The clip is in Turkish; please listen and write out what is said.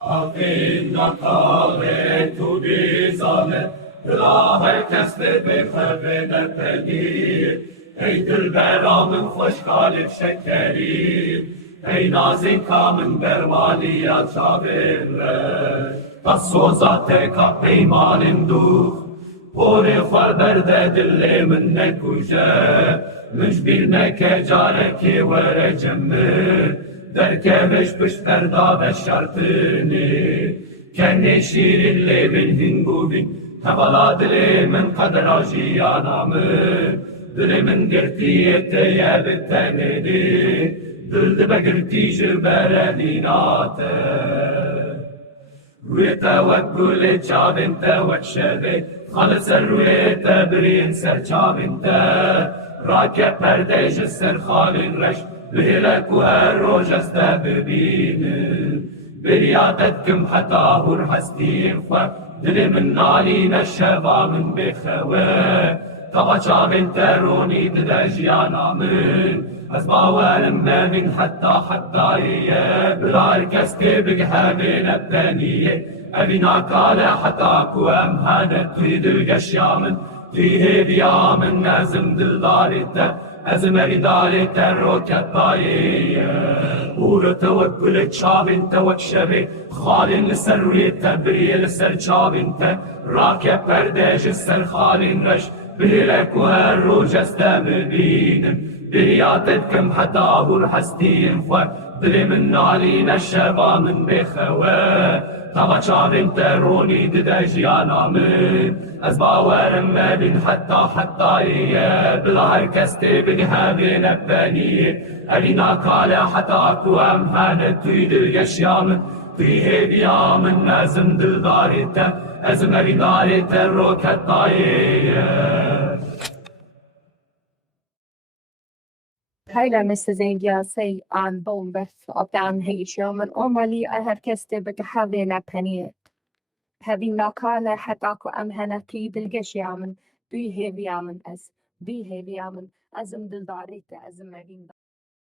Amin nakale tu bizale, la herkes de befevede pedir. Ey dilberamın hoş kalip şekerim, ey nazik kamın bervaliya çavirre. Tassoza teka peymanin duh, pori xwarberde dille min nekuje, mücbir neke careki vere cemmir. Derkemiş pişterda ve şartını, kendi şirinle bin hingubin, tevala dilimin kadra jiyanamın, dilimin girtiyete yebitenini, dildi be girti jibere dinate. روی توکل چاوین توکشده خالص روی تبرین سر چاوین تا راک پردش سر خالین رش بهلک و هر روز است ببین بریادت کم حتا هر هستیم خو دل من نالی نشوا من بخواه طبعا چاوین ترونی دجیانا من از باورم من حتى بلار كسكي بقهامين الثانية أبينا قال حتى كوام هانا تريد القشيامن فيه بيامن نازم دلداريتا أزمري داريتا روكا طاية ورا توكل تشابين توكشبي خالين لسروي تبري لسر شابينتا راكب برداش السر خالين رش بهلك وهالروج استمبينم برياتتكم حتى أبور حستين فوق دلي من نالين الشبا من بخواه طبعا شابين تروني ددجيانا من أزباورم ما بين حتى إيه بلا كستي بقهابين الثانية أبينا قال حتى أكوام هانت تريد القشيامن فيه بيامن نازم دلداريتا أزمري داريتا روكا طاية. Hejla Mr. Zingia say on bone breath up down Haitian and normally I had kissed it but having a penny. Having nakala hataku am hanaki bilgeshiaman, be heavy aman as be heavy aman as dildari as a